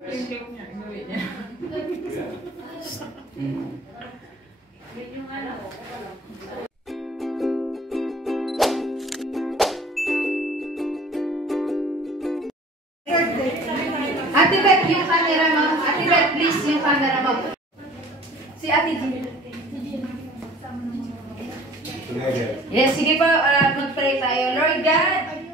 Ate Beth, yung camera mo. Ate Beth, please, yung camera mo. Si Ate Jean. Yes, sige po, mag-pray tayo. Lord God,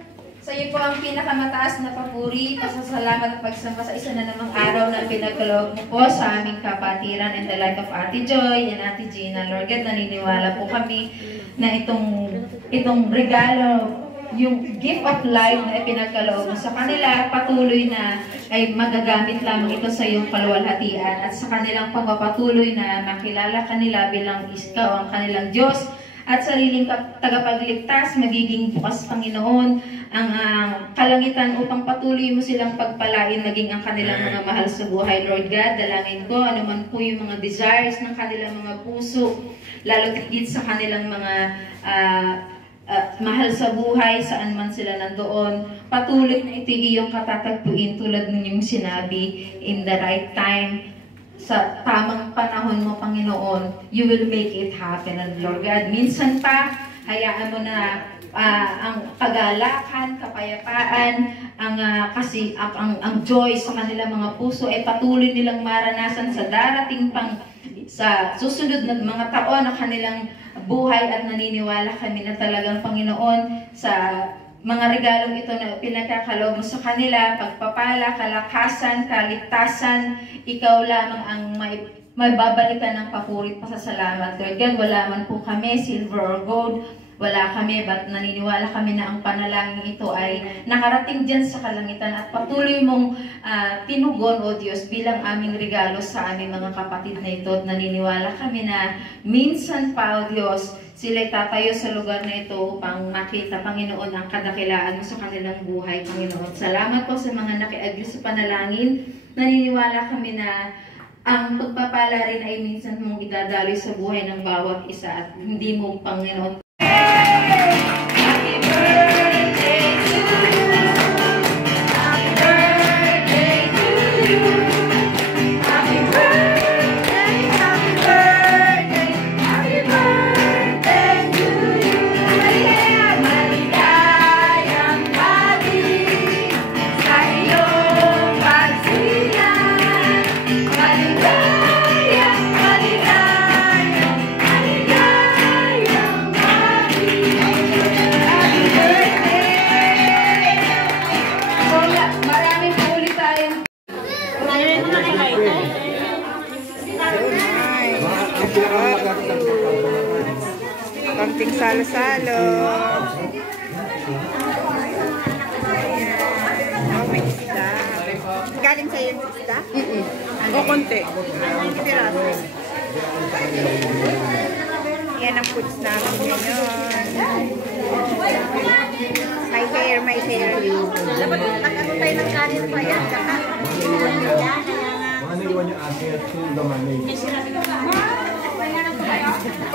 sa iyo po ang pinakamataas na papuri, pasasalamat at pagsamba sa isa na namang araw na pinagkaloob mo po sa aming kapatiran and the life of Ate Joy and Ate Gina. Lord God, naniniwala po kami na itong regalo, yung gift of life na ipinagkaloob mo sa kanila, patuloy na ay magagamit lamang ito sa iyong kaluwalhatian at sa kanilang pagpapatuloy na makilala kanila bilang ikaw ang kanilang Diyos at sariling tagapagligtas, magiging bukas, Panginoon, ang kalangitan upang patuloy mo silang pagpalain, maging ang kanilang mga mahal sa buhay. Lord God, dalangin ko, anuman po yung mga desires ng kanilang mga puso, lalo tigit sa kanilang mga mahal sa buhay, saan man sila nandoon, patuloy na ito iyong katatagpuin tulad ninyong sinabi, in the right time, sa tamang panahon mo, Panginoon, you will make it happen. And Lord God, minsan pa, hayaan mo na ang kagalakan, kapayapaan, ang joy sa kanilang mga puso ay patuloy nilang maranasan sa darating sa susunod na mga taon ng kanilang buhay at naniniwala kami na talagang Panginoon sa mga regalong ito na pinagkakaloob mo sa kanila, pagpapala, kalakasan, kaligtasan, ikaw lamang ang may babalikan ng papuri, pasasalamat. Lord God, wala man po kami, silver or gold, wala kami, but naniniwala kami na ang panalangin ito ay nakarating dyan sa kalangitan at patuloy mong tinugon, O Diyos, bilang aming regalo sa aming mga kapatid na ito. At naniniwala kami na minsan pa, O Diyos, sila'y tatayo sa lugar na ito upang makita, Panginoon, ang kadakilaan mo sa kanilang buhay, Panginoon. Salamat po sa mga nakiagyo sa panalangin. Naniniwala kami na ang pagpapala rin ay minsan mong idadaloy sa buhay ng bawat isa at hindi mo, Panginoon. Happy birthday to you. Happy birthday to you. Happy birthday, happy birthday, happy birthday to you. Maligayang bati sa iyong pagsiyan. Maligayang, maligayang, maligayang bati. Happy birthday! So, maraming po ulit tayong konting salo-salo. Oh, may isda. Galing sa'yo yung isda? O konti? Ang piraso. Yan ang foods namin ngayon. My hair, my hair. Dapat nag-ano tayo ng kanin pa yan. Mana iwan niya asin at sundo manig.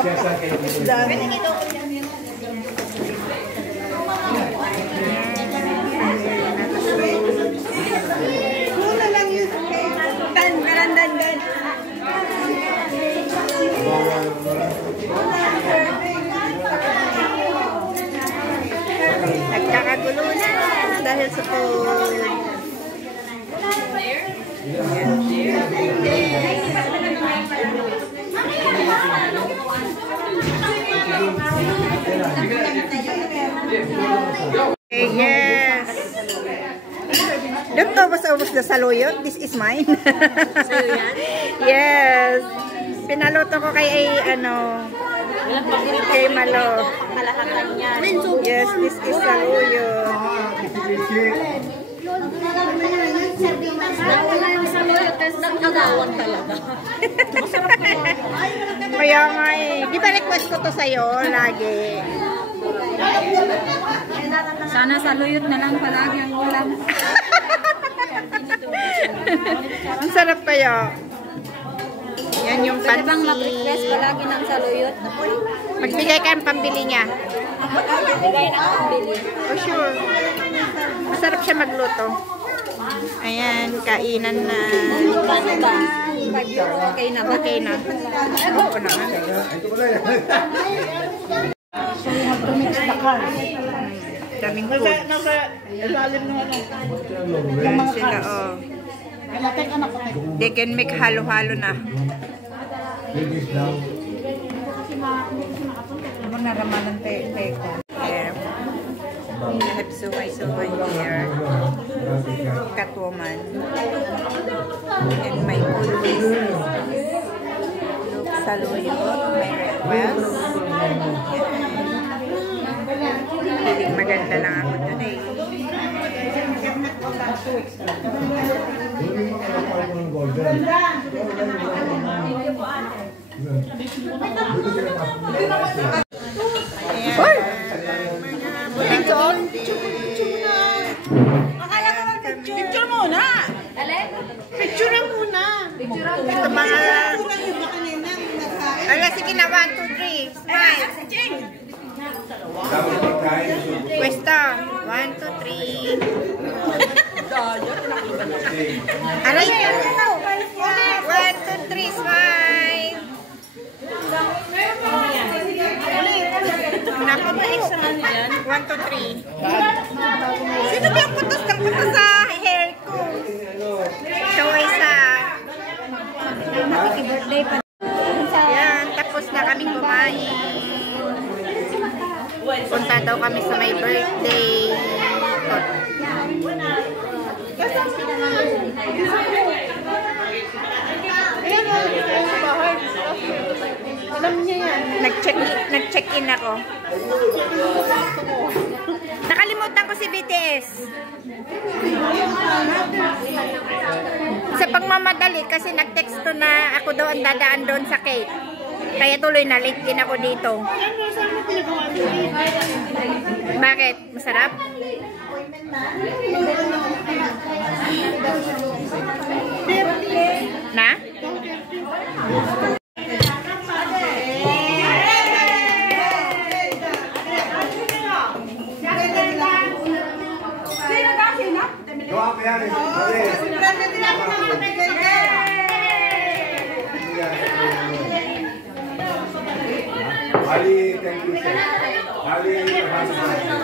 Siya sa kayo. Muna lang yun. Dan. Nagkakagulo na dahil sa food. Yes. Don't ubos na saluyot. This is mine. Yes. Pinaluto ko kay kay Malo. Yes, this is saluyot. Kaya nga di ba request ko to sa'yo lagi? sana saluyot na lang palagi ang ulam. Ang sarap kaya. Yan yung pansi. Bang mag-request palagi ng saluyot. Magbigay ka ng pambili niya. Magbigay ng pambili. Oh, sure. Masarap siya magluto. Ayan, kainan na. Okay na. Okay na. Oo naman. Daming food. Ayan sila, oh. They can make halo-halo na. Ano na naman ang teko? Yeah. I have suway-suway here. Catwoman. And my food is Luke Saluyo. My request. Piling maganda lang ako today. Picture muna! Picture muna! Ito mga... Ala, sige na, 1, 2, 3. Smile! Pwesto! 1, 2, 3. Aray! 1, 2, 3. Smile! Naku po! 1, 2, 3. Sino ba yung putos ng putos sa hair ko? So, isa. Happy birthday pa. Yan, tapos na kami kumain. Punta daw kami sa my birthday. Alam niya yan. Nag-check-in ako. Nakalimutan ko si BTS. Sa pagmamadali kasi nag-text to na ako daw ang dadaan doon sa cake. Kaya tuloy na late din ako dito. Bakit? Masarap? Na? Ali, thank you, sir. Ali,